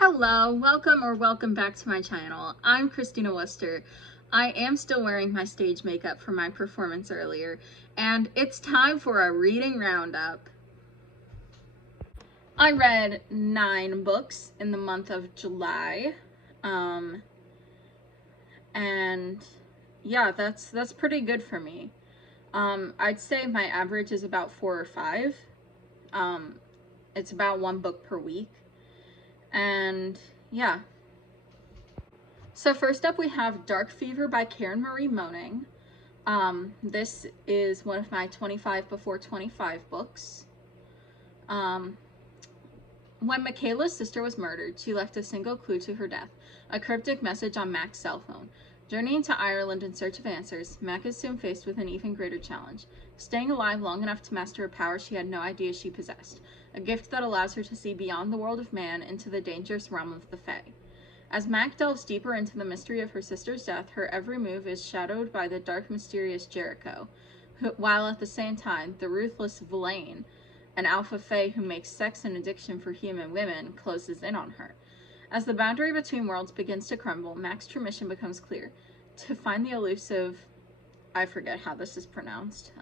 Hello, welcome back to my channel. I'm Christina Worcester. I am still wearing my stage makeup from my performance earlier, and it's time for a reading roundup. I read 9 books in the month of July, and yeah, that's pretty good for me. I'd say my average is about 4 or 5. It's about 1 book per week, and yeah. So first up we have Dark Fever by Karen Marie Moning. This is one of my 25 before 25 books. When Michaela's sister was murdered, she left a single clue to her death, a cryptic message on Mac's cell phone. Journeying to Ireland in search of answers, Mac is soon faced with an even greater challenge, staying alive long enough to master a power she had no idea she possessed, a gift that allows her to see beyond the world of man into the dangerous realm of the Fae. As Mac delves deeper into the mystery of her sister's death, her every move is shadowed by the dark, mysterious Jericho, while at the same time, the ruthless Villain, an alpha fae who makes sex an addiction for human women, closes in on her. As the boundary between worlds begins to crumble, Mac's true mission becomes clear: to find the elusive, I forget how this is pronounced,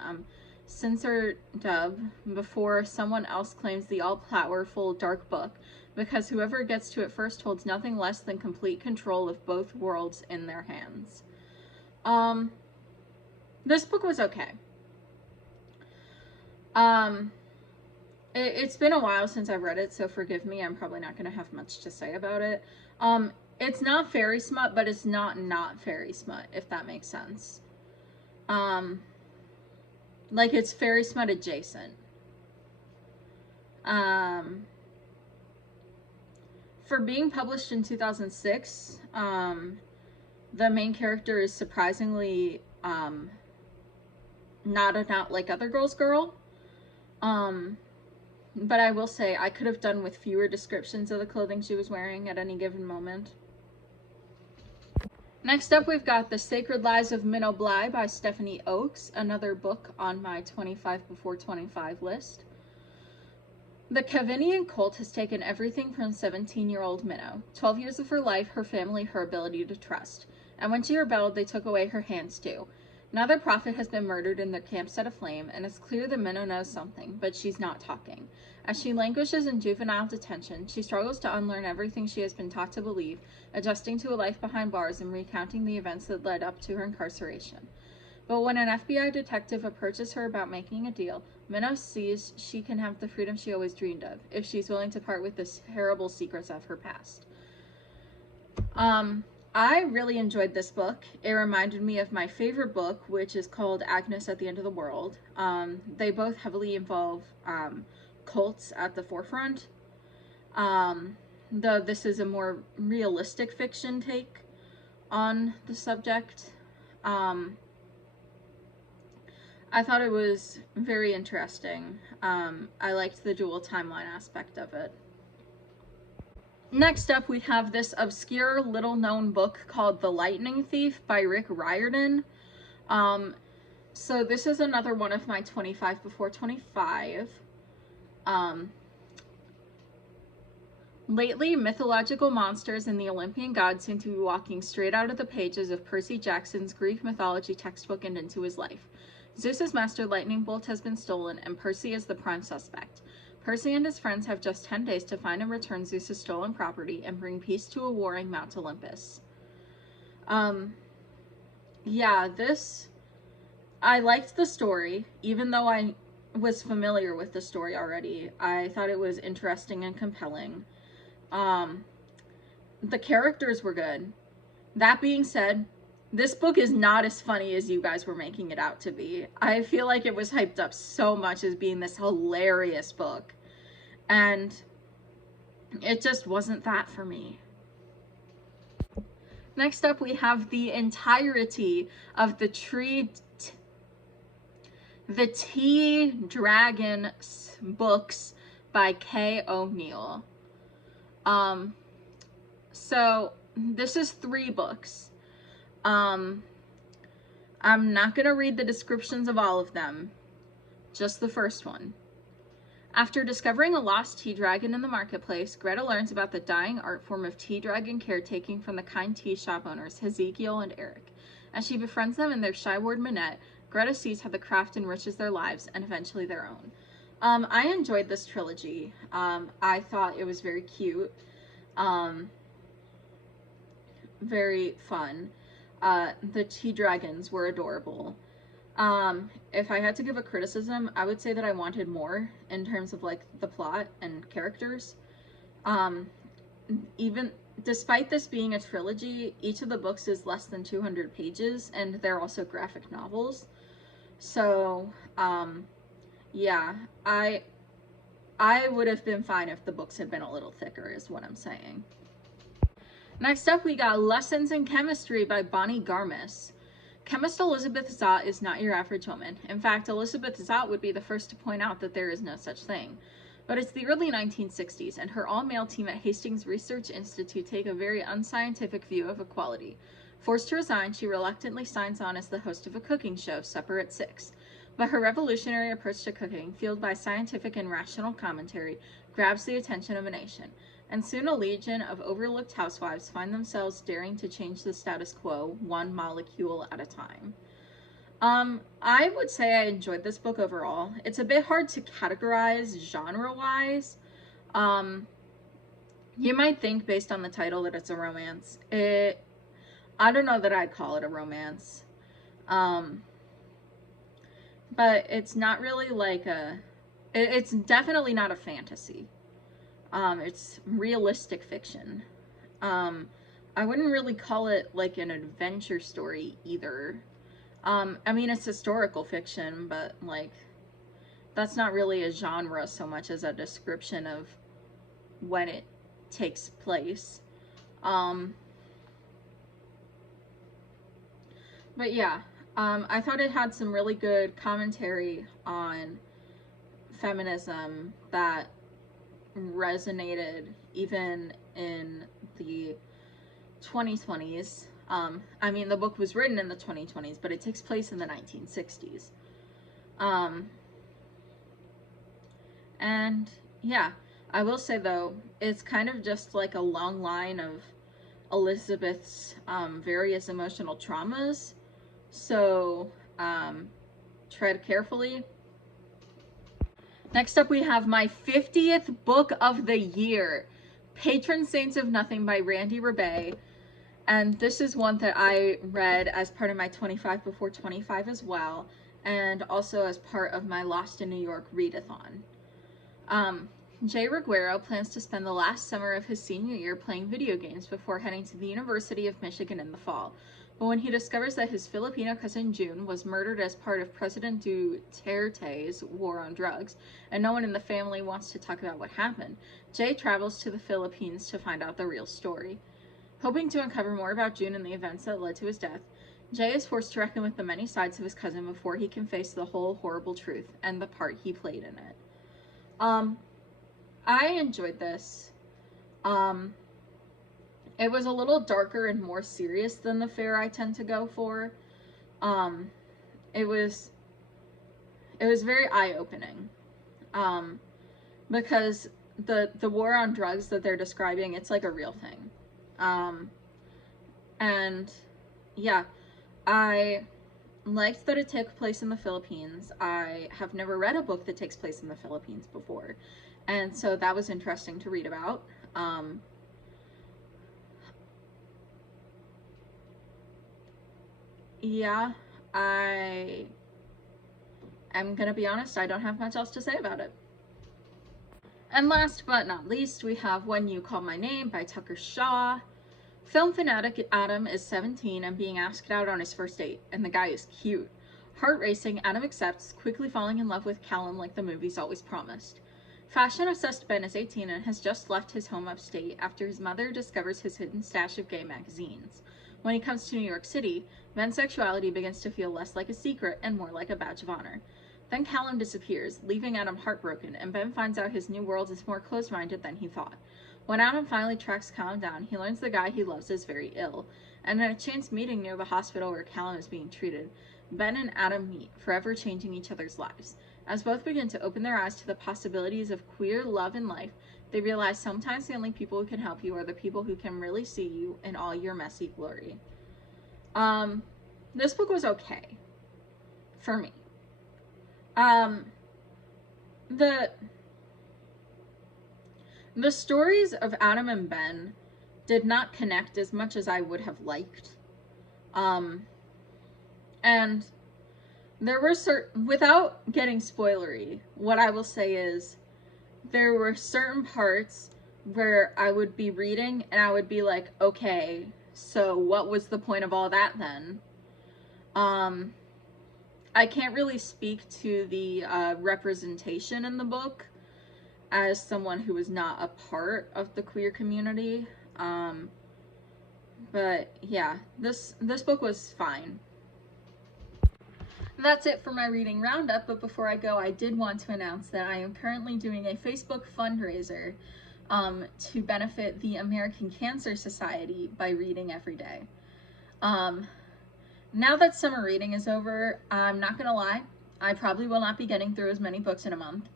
censor dub before someone else claims the all-powerful dark book, because whoever gets to it first holds nothing less than complete control of both worlds in their hands. This book was okay. It's been a while since I've read it, so forgive me, I'm probably not going to have much to say about it. It's not fairy smut, but it's not fairy smut, if that makes sense. Like, it's fairy smut adjacent. For being published in 2006, the main character is surprisingly not a not like other girls girl. But I will say I could have done with fewer descriptions of the clothing she was wearing at any given moment. Next up, we've got The Sacred Lies of Minnow Bly by Stephanie Oakes, another book on my 25 before 25 list. The Cavinian cult has taken everything from 17-year-old Minnow. 12 years of her life, her family, her ability to trust. And when she rebelled, they took away her hands too. Now their prophet has been murdered and their camp set aflame, and it's clear that Minnow knows something, but she's not talking. As she languishes in juvenile detention, she struggles to unlearn everything she has been taught to believe, adjusting to a life behind bars and recounting the events that led up to her incarceration. But when an FBI detective approaches her about making a deal, Minnow sees she can have the freedom she always dreamed of, if she's willing to part with the terrible secrets of her past. I really enjoyed this book. It reminded me of my favorite book, which is called Agnes at the End of the World. They both heavily involve cults at the forefront. Though this is a more realistic fiction take on the subject. I thought it was very interesting. I liked the dual timeline aspect of it. Next up, we have this obscure, little-known book called The Lightning Thief by Rick Riordan. So this is another one of my 25 before 25. Lately, mythological monsters and the Olympian gods seem to be walking straight out of the pages of Percy Jackson's Greek mythology textbook and into his life. Zeus's master lightning bolt has been stolen, and Percy is the prime suspect. Percy and his friends have just 10 days to find and return Zeus's stolen property and bring peace to a warring Mount Olympus. Yeah, I liked the story, even though I was familiar with the story already. I thought it was interesting and compelling. The characters were good. That being said, this book is not as funny as you guys were making it out to be. I feel like it was hyped up so much as being this hilarious book, and it just wasn't that for me. Next up, we have the entirety of the Tea Dragon books by Kay O'Neill. So this is 3 books. I'm not gonna read the descriptions of all of them, just the first one. After discovering a lost tea dragon in the marketplace, Greta learns about the dying art form of tea dragon caretaking from the kind tea shop owners, Ezekiel and Eric. As she befriends them in their shy ward Minette, Greta sees how the craft enriches their lives and eventually their own. I enjoyed this trilogy. I thought it was very cute, very fun. The tea dragons were adorable. If I had to give a criticism, I would say that I wanted more in terms of like the plot and characters. Even despite this being a trilogy, each of the books is less than 200 pages, and they're also graphic novels. So, yeah, I would have been fine if the books had been a little thicker, is what I'm saying. Next up, we got Lessons in Chemistry by Bonnie Garmis. Chemist Elizabeth Zott is not your average woman. In fact, Elizabeth Zott would be the first to point out that there is no such thing. But it's the early 1960s, and her all-male team at Hastings Research Institute take a very unscientific view of equality. Forced to resign, she reluctantly signs on as the host of a cooking show, Supper at 6. But her revolutionary approach to cooking, fueled by scientific and rational commentary, grabs the attention of a nation. And soon a legion of overlooked housewives find themselves daring to change the status quo, one molecule at a time. I would say I enjoyed this book overall. It's a bit hard to categorize genre-wise. You might think based on the title that it's a romance. I don't know that I'd call it a romance. But it's not really like it's definitely not a fantasy. It's realistic fiction. I wouldn't really call it like an adventure story either. I mean, it's historical fiction, but like, that's not really a genre so much as a description of when it takes place. But yeah, I thought it had some really good commentary on feminism that resonated even in the 2020s. I mean, the book was written in the 2020s, but it takes place in the 1960s. And yeah, I will say though, it's kind of just like a long line of Elizabeth's various emotional traumas. So tread carefully. Next up, we have my 50th book of the year, Patron Saints of Nothing by Randy Rebay. And this is one that I read as part of my 25 before 25 as well, and also as part of my Lost in New York readathon. Jay Reguero plans to spend the last summer of his senior year playing video games before heading to the University of Michigan in the fall. But when he discovers that his Filipino cousin June was murdered as part of President Duterte's war on drugs, and no one in the family wants to talk about what happened, Jay travels to the Philippines to find out the real story. Hoping to uncover more about June and the events that led to his death, Jay is forced to reckon with the many sides of his cousin before he can face the whole horrible truth and the part he played in it. I enjoyed this. It was a little darker and more serious than the fare I tend to go for. It was very eye-opening. Because the war on drugs that they're describing, it's like a real thing. And yeah, I liked that it took place in the Philippines. I have never read a book that takes place in the Philippines before, and so that was interesting to read about. Yeah, I am gonna be honest, I don't have much else to say about it. And last but not least, we have When You Call My Name by Tucker Shaw. Film fanatic Adam is 17 and being asked out on his first date, and the guy is cute. Heart racing, Adam accepts, quickly falling in love with Callum like the movies always promised. Fashion-obsessed Ben is 18 and has just left his home upstate after his mother discovers his hidden stash of gay magazines. When he comes to New York City, Ben's sexuality begins to feel less like a secret and more like a badge of honor. Then Callum disappears, leaving Adam heartbroken, and Ben finds out his new world is more closed-minded than he thought. When Adam finally tracks Callum down, he learns the guy he loves is very ill, and in a chance meeting near the hospital where Callum is being treated, Ben and Adam meet, forever changing each other's lives. As both begin to open their eyes to the possibilities of queer love and life, they realize sometimes the only people who can help you are the people who can really see you in all your messy glory. This book was okay for me. The stories of Adam and Ben did not connect as much as I would have liked. And there were without getting spoilery, what I will say is there were certain parts where I would be reading and I would be like, okay, so what was the point of all that then? I can't really speak to the representation in the book as someone who is not a part of the queer community. But yeah, this book was fine. That's it for my reading roundup, but before I go, I did want to announce that I am currently doing a Facebook fundraiser to benefit the American Cancer Society by reading every day. Now that summer reading is over, I'm not gonna lie, I probably will not be getting through as many books in a month,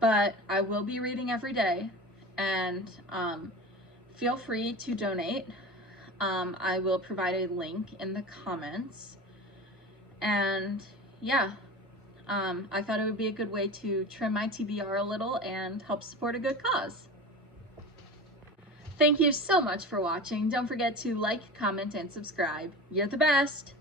but I will be reading every day, and feel free to donate. I will provide a link in the comments. And yeah, I thought it would be a good way to trim my TBR a little and help support a good cause. Thank you so much for watching. Don't forget to like, comment, and subscribe. You're the best!